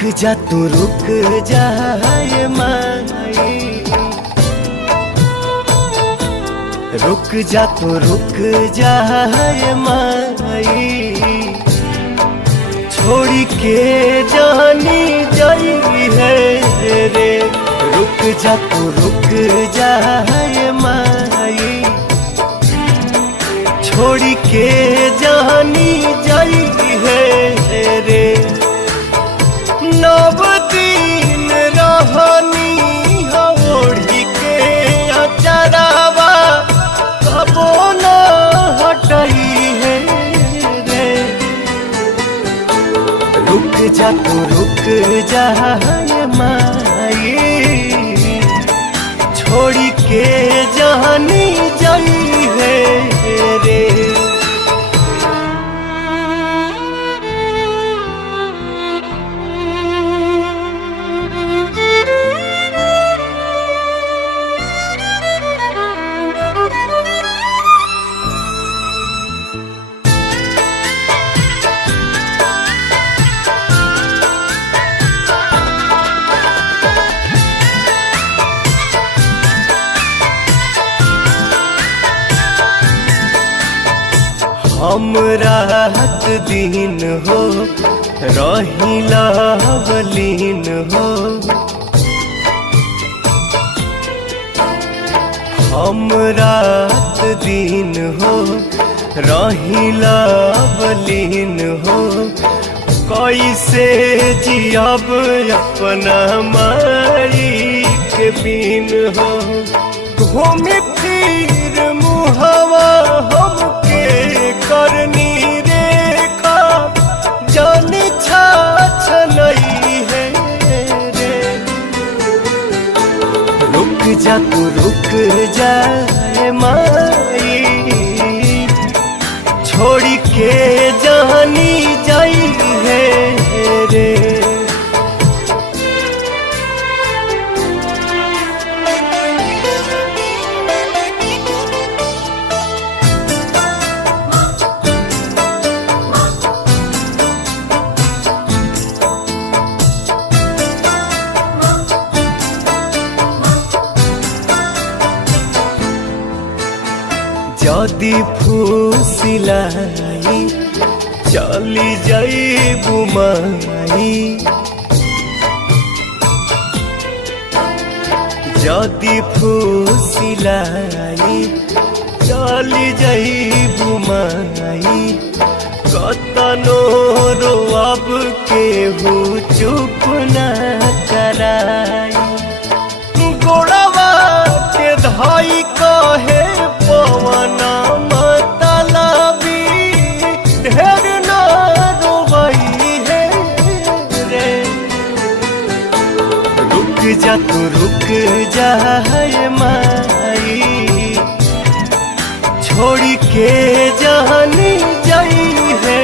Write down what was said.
जा तू रुक जा ये माई, रुक जा तू रुक जा ये माई, छोड़ी के जानी जाई है रे। रुक जा तू रुक जा ये माई, छोड़ी के जानी जाई है रे। नव दिन रहनी ओढ़ी के अचरावा, कबो न हटई है रे। रुक जा तू रुक जा ये माई, छोड़ी के जानी जाई है रे। हम रात दिन हो रहिला बलीन हो, हम रात दिन हो रहिला बलीन हो। कैसे जियब अपना माई के बिन हो, घूमी फिर मुहवा हमके करनी रेखा, जानी छाछ नहीं है रे। रुक जा तू रुक जा माई, छोड़ी के जानी जाई है रे। जदि फूसिलाई चली जाइबू माई, जदि फूसिलाई चली जाइबू माई, कतनो रोअब केहू चुप न कराई। गोड़वा के धाई कहे पवन मतलबी, ढेर न रोवई है रे। रुक जा तू रुक जा ये माई, छोड़ी के जानी जाई है